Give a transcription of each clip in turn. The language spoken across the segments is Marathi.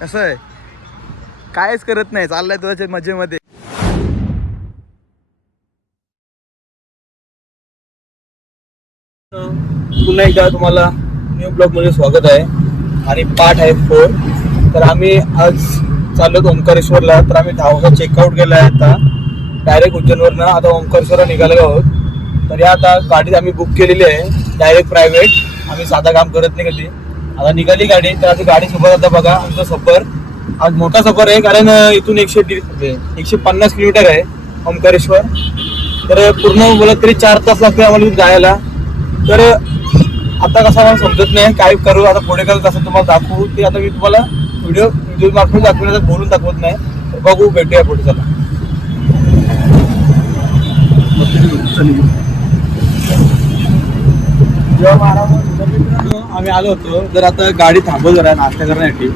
कसं आहे, कायच करत नाही, चाललाय तुझ्या मजेमध्ये. पुन्हा एकदा तुम्हाला न्यू ब्लॉग मध्ये स्वागत आहे आणि पार्ट आहे 4. तर आम्ही आज चाललो ओंकारेश्वरला. तर आम्ही 10 वाजता चेकआउट केलं आहे आता डायरेक्ट उज्जैनवरनं. आता ओंकारेश्वरला निघालेलो आहोत. तर या आता गाडी आम्ही बुक केलेली आहे डायरेक्ट प्रायव्हेट. आम्ही साधा काम करत नाही कधी. आता निघाली गाडी. तर आता गाडी सोबत आता बघा आमचा सफर आज मोठा सफर आहे, कारण इथून 150 किलोमीटर आहे ओंकारेश्वर. तर पूर्ण बोलत तरी 4 तास लागते आम्हाला जायला. तर आता कसं मला समजत नाही काय करू आता पुढे, कसं तुम्हाला दाखवू ते आता मी तुम्हाला व्हिडिओ मार्फत दाखवण्याचा बोलून दाखवत नाही. तर बघू, भेटूया पुढे. चला आम्ही आलो होतो. तर आता गाडी थांबवत जरा नाश्ता करण्यासाठी.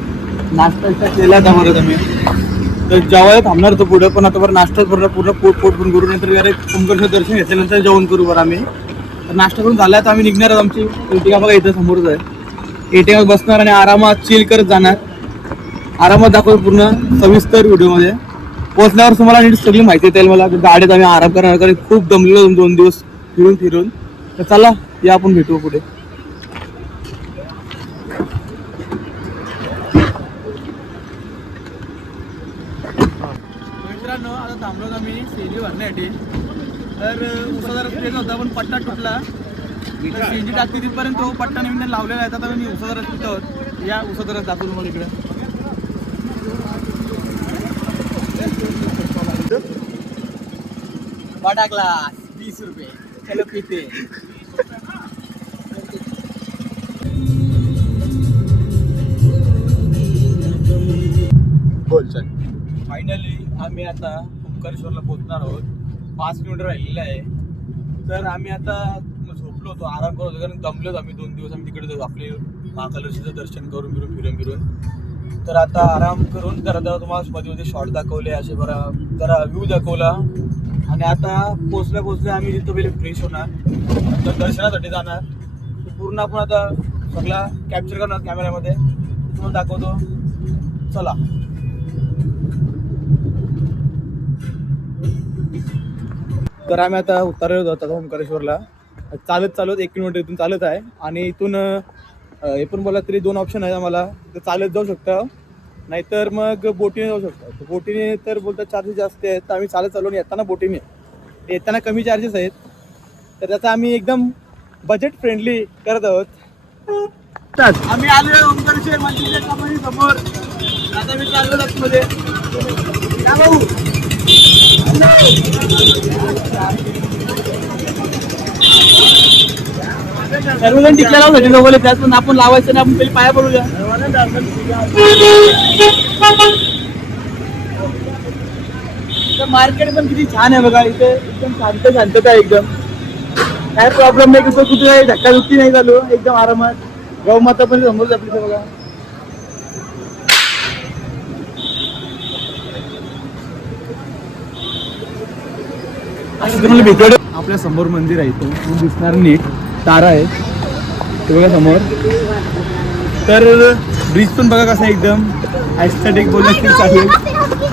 नाश्ता केला आता बरं आम्ही. तर जेवायला थांबणार होतो पुढे, पण आता बरं नाश्ता पूर्ण पोट पण करू, नंतर ओंकारेश्वर दर्शन घेतल्यानंतर जेवण करू बरं आम्ही. तर नाश्ता करून झाला तर आम्ही निघणार आहोत. आमची एटीका बघा इथं समोरच आहे. एटीका बसणार आणि आरामात चिल करत जाणार. आरामात दाखवतो पूर्ण सविस्तर व्हिडिओमध्ये. पोहोचल्यावर तुम्हाला नीट सगळी माहिती येईल. मला गाडीत आम्ही आराम करणार, कारण खूप दमलेलो 2 दिवस फिरून. तर चला या आपण भेटू पुढे. मित्रांनो आता थांबलो आम्ही सीएनजी भरण्यासाठी. तर उसाचा रस्ता येत होता पण पट्टा तुटला. सीएनजी टाकते तिथपर्यंत तो पट्टा नवीन लावलेला आहे. आता मी उसाचा रस्ता तिथं आहोत. या उसाचा रस्ता दाखवतो तुम्हाला इकडे. बडा ग्लास 20 रुपये. चलो पीते. बोल चल. फायनली आम्ही आता ओंकारेश्वरला पोहोचणार आहोत. 5 किलोमीटर राहिलेलं आहे. तर आम्ही आता झोपलो होतो, आराम करत होतो, कारण दमलोच आम्ही 2 दिवस. आम्ही तिकडे आपले महाकालेश्वरचं दर्शन करून फिरून. तर आता आराम करून तर आता तुम्हाला मध्ये शॉर्ट दाखवले, असे जरा व्ह्यू दाखवला. आणि आता पोचल्या आम्ही तिथं पहिले फ्रेश होणार, नंतर दर्शनासाठी जाणार. पूर्ण आपण आता सगळा कॅप्चर करणार कॅमेऱ्यामध्ये, तुम्हाला दाखवतो. चला. तर आम्ही आता उतरलो होतो ओंकारेश्वरला. चालत 1 किलोमीटर इथून चालत आहे. आणि इथून हे पण बोला तरी 2 ऑप्शन आहेत आम्हाला. तर चालत जाऊ शकता, नाहीतर मग बोटीने जाऊ शकता. बोटीने तर बोलतात चार्जेस जास्त आहेत. तर आम्ही चालत चालवून येताना बोटीने, येताना कमी चार्जेस आहेत. तर त्याचा आम्ही एकदम बजेट फ्रेंडली करत आहोत. आम्ही आलो ओंकारेश्वर मंदिराच्या कंपनी समोर. आता मी चाललो आतमध्ये. काय भाऊ, सर्वजण टिकल्या लावून दोघं, त्यात पण आपण लावायचं ना. आपण पहिले पाया पडूया. मार्केट पण किती छान आहे बघा. इथे एकदम शांतता एकदम. काय प्रॉब्लेम नाही, कुठे काही धक्काधुक्की नाही चालू. एकदम आरामात. गौमाता पण समोरच आपली बघा. तुम्हाला भेटू. आपल्या समोर मंदिर आहे, इथं दिसणार नीट. तारा आहे ते बघा समोर. तर ब्रिज पण बघा कसा एकदम ॲस्थेटिक बोलला की चालेल.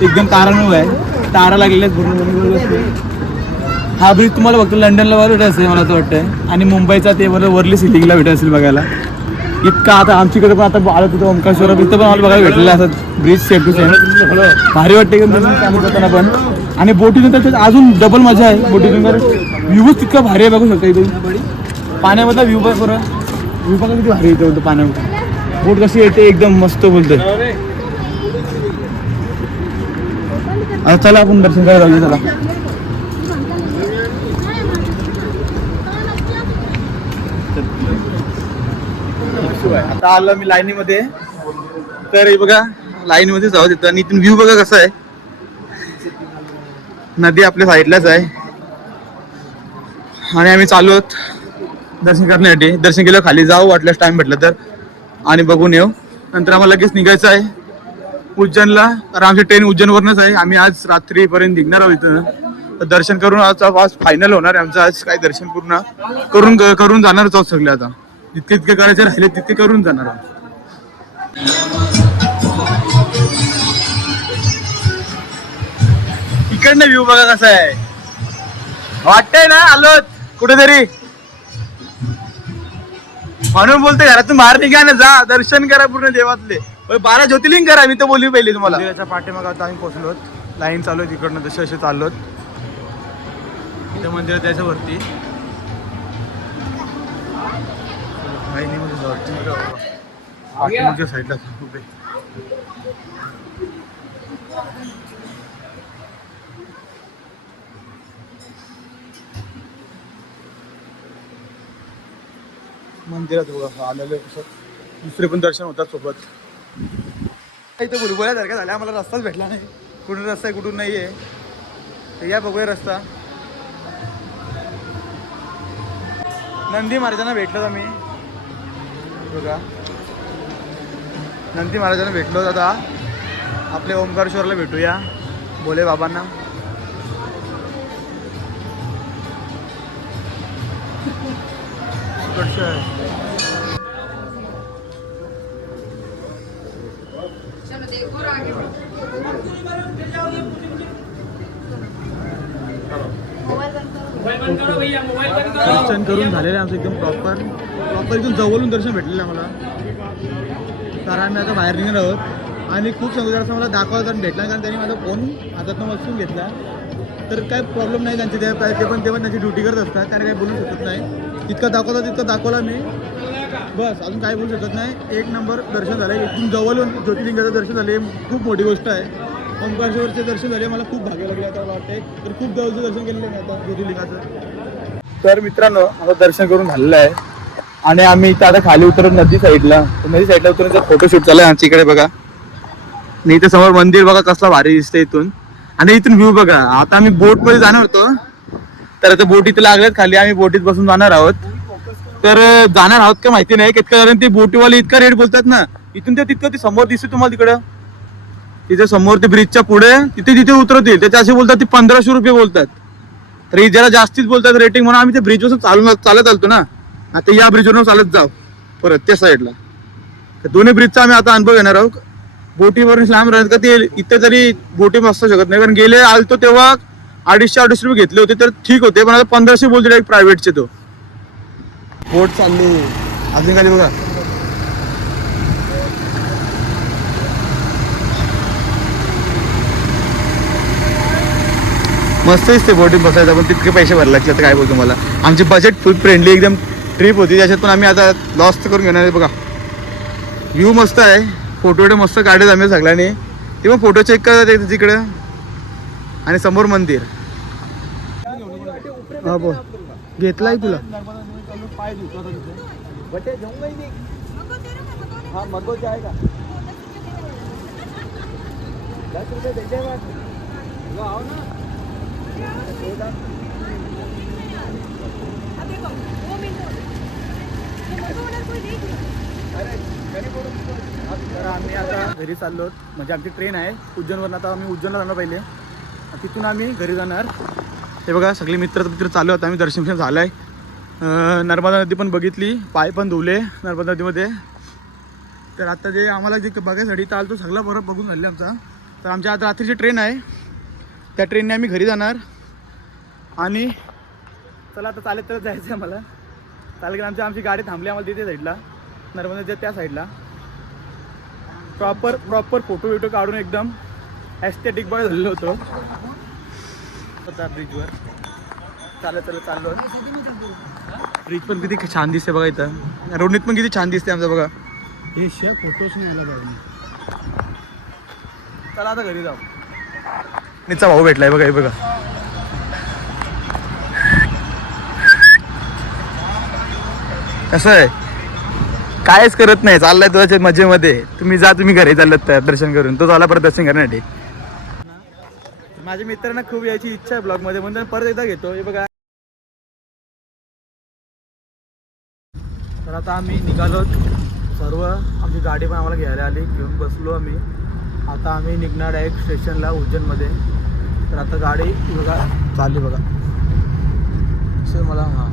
एकदम तारांवर आहे, तारा लागलेल्या पूर्ण. हा ब्रिज तुम्हाला फक्त लंडनला भेटत असेल मला तर वाटतं. आणि मुंबईचा ते बरं वरली सिलिंगला भेटत असेल बघायला. इतका आता आमच्याकडे पण आता आलं तिथं ओंकारेश्वर इथं पण आम्हाला बघायला भेटलेलं असं ब्रिज सेम टू सेम. भारी वाटते एकदम जाताना पण. आणि बोटीतून तर अजून डबल मजा आहे बोटीतून, कारण व्ह्यूज तितका भारी आहे. बघू शकता इथून पाण्यामधला व्ह्यू बघा. व्ह्यू बघा किती भारी येते बोलतो पाण्यामध्ये. बोट कशी येते एकदम मस्त बोलतोय. आता चला आपण दर्शन करायला जाऊया. चला. आता आलो मी लाईनीमध्ये. तर हे बघा लाईनमध्ये जाऊ तिथं. आणि इथून व्ह्यू बघा कसा आहे. नदी आपल्या साईडलाच आहे. आणि आम्ही चालू आहोत दर्शन करण्यासाठी. दर्शन केलं खाली जाऊ वाटल्यास टाइम भेटला तर, आणि बघून येऊ. नंतर आम्हाला लगेच निघायचं आहे उज्जैनला. तर आमची ट्रेन उज्जैनवरूनच आहे. आम्ही आज रात्रीपर्यंत निघणार आहोत इथं. तर दर्शन करून आज फायनल होणार आहे आमचं. आज काही दर्शन पूर्ण करून जाणारच आहोत सगळे. आता जितके करायचे राहिले तितके करून जाणार आहोत. तिकडनं व्ह्यू बघा कसा आहे, वाटतंय ना आलोत कुठेतरी. म्हणून बोलते घरातून बाहेर निघा ना, जा दर्शन करा पूर्ण देवातले, 12 ज्योतिर्लिंग करा. मी तर बोलली पहिली तुम्हाला. मंदिराच्या पाठीमागे आता आम्ही पोहोचलोत, लाईन चालू आहे तिकडनं, जसे असे चाललोत. इथं मंदिरात जायचं वरती. साईडला उभे. मंदिरात बघा आलेलं कसं दुसरे पण दर्शन होतात सोबत. इथं बुलबुल्यासारखं झालं, आम्हाला रस्ताच भेटला नाही. कुठून रस्ता आहे कुठून नाही आहे, तर या बघूया रस्ता. नंदी महाराजांना भेटलो आम्ही बघा, नंदी महाराजांना भेटलो. आता आपले ओंकारेश्वरला भेटूया भोले बाबांना. दर्शन करून झालेलं आहे आमचं एकदम प्रॉपर एकदम जवळून दर्शन भेटलेलं आहे आम्हाला. कारण आम्ही आता बाहेर निघणार आहोत आणि खूप समजा असं मला दाखवायला भेटला, कारण त्यांनी माझा फोन हातातून वाचून घेतला. तर काय प्रॉब्लेम नाही त्यांचे, ते पण त्यांची ड्युटी करत असतात, कारण काही बोलू शकत नाही. जितकं दाखवता तितकं दाखवला मी, बस अजून काही बोलू शकत नाही. एक नंबर दर्शन झालं, एकदम जवळून ज्योतिर्लिंगाचं दर्शन झाले, खूप मोठी गोष्ट आहे. ओंकारेश्वरचे दर्शन झाले, मला खूप भाग्य लागले आता वाटते. तर खूप जवळचं दर्शन केलेलं आहे आता ज्योतिर्लिंगाचं. तर मित्रांनो आता दर्शन करून झालेलं आहे आणि आम्ही इथं आता खाली उतरून नदी साईडला उतरून फोटोशूट चालू आहे आमच्या इकडे बघा. आणि इथे समोर मंदिर बघा कसला भारी दिसतं इथून, आणि इथून व्ह्यू बघा. आता आम्ही बोट मध्ये जाणार होतो, तर आता बोट इथं लागल्यात खाली, आम्ही बोटीत बसून जाणार आहोत. तर जाणार आहोत का माहिती नाही कितकं, कारण ते बोटीवाले इतका रेट बोलतात ना. इथून ते तितकं ते समोर दिसते तुम्हाला तिकडं, तिथे समोर ते ब्रिजच्या पुढे तिथे उतरवतील, त्याचे असे बोलतात ते 1500 रुपये बोलतात. तर ही जरा जास्तीच बोलतात रेटिंग, म्हणून आम्ही ते ब्रिजवरून चालत आलतो ना. आता या ब्रिजवरून चालत जाऊ परत त्या साईडला. तर दोन्ही ब्रिजचा आम्ही आता अनुभव घेणार आहोत. बोटीवरून लांब राहत का ते इथे तरी बोटी बसू शकत नाही, कारण गेले आलतो तेव्हा 250 रुपये घेतले होते तर ठीक होते, पण आता 1500 बोलते डायरेक्ट प्रायव्हेटचे. तो बोट चालली अजून खाली बघा. मस्त दिसते बोटीत बसायचं, पण तितके पैसे भरले लागले. तर काय बोलतो मला, आमची बजेट फुल फ्रेंडली एकदम ट्रिप होती, त्याच्यात पण आम्ही आता लॉस करून घेणार आहे. बघा व्ह्यू मस्त आहे, फोटो मस्त काढले आम्ही सगळ्यांनी. ते पण फोटो चेक करत तिकडे, आणि समोर मंदिर. हा बोल घेतलाय तुला तर आम्ही आता घरी चाललो, म्हणजे आमची ट्रेन आहे उज्जैनवरून. आता आम्ही उज्जैनला जाणार पहिले, तिथून आम्ही घरी जाणार. हे बघा सगळे मित्र चालू आहेत, आम्ही दर्शन झालं आहे. नर्मदा नदी पण बघितली, पाय पण धुवले नर्मदा नदीमध्ये. तर आता जे आम्हाला जे बघायसाठी चालतो सगळं बरोबर बघून झाले आमचा. तर आमच्या आज रात्रीची ट्रेन आहे, त्या ट्रेनने आम्ही घरी जाणार. आणि चला आता चालत जायचं आहे आम्हाला. चालेल, आमची गाडी थांबली आम्हाला तिथे साईडला, नर्मदाच्या त्या साईडला. प्रॉपर फोटो विटो काढून एकदम ॲस्थेटिक बॉय झालेलो होतो त्या ब्रिजवर. चाललो. ब्रिज पण किती छान दिसते बघा, इथं रोडनीत पण किती छान दिसते आमचं बघा. हे फोटोच नाही आला पाहिजे. चला आता घरी जाऊ. नीचा भाऊ भेटलाय बघा, हे बघा. कसं आहे, कायच करत नाही, चाललाय तुझ्या मजेमध्ये. तुम्ही घरी चाललात तर दर्शन करून, तो झाला परत दर्शन करण्यासाठी. माझ्या मित्रांना खूप यायची इच्छा आहे ब्लॉगमध्ये, म्हणून परत एकदा घेतो. हे बघा, तर आता आम्ही निघालो सर्व. आमची गाडी पण आम्हाला घ्यायला आली, घेऊन बसलो आम्ही. आता आम्ही निघणार आहे स्टेशनला उज्जैनमध्ये. तर आता गाडी बघा चालली बघा सर मला. हां,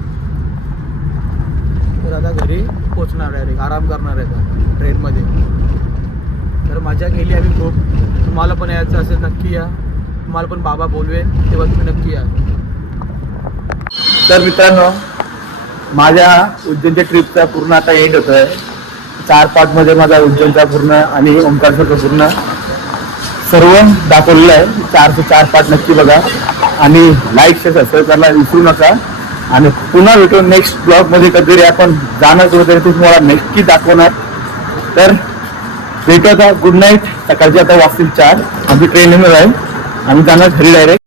तर आता घरी पोचणार आहे, आराम करणार आहे ट्रेनमध्ये. तर मजा केली आम्ही खूप. तुम्हाला पण यायचं असेल नक्की या. तुम्हाला पण बाबा बोलवेल तेव्हा तुम्ही नक्की या. तर मित्रांनो, माझ्या उज्जैनच्या ट्रिपचा पूर्ण आता एंड होतोय. 4 पार्टमध्ये माझा उज्जैनचा पूर्ण आणि ओंकारेश्वरचा पूर्ण सर्व दाखवलेलं आहे. 4 पार्ट नक्की बघा आणि लाईक शेअर सबस्क्राईब करायला विसरू नका. आणि पुन्हा भेटू नेक्स्ट ब्लॉगमध्ये. कधीतरी आपण जाणार वगैरे ते तुम्हाला नक्की दाखवणार. तर भेटू आता. Good night. सकाळची आता वाजतील 4. आमची ट्रेन येणार आहे. आम्ही जाणार घरी डायरेक्ट.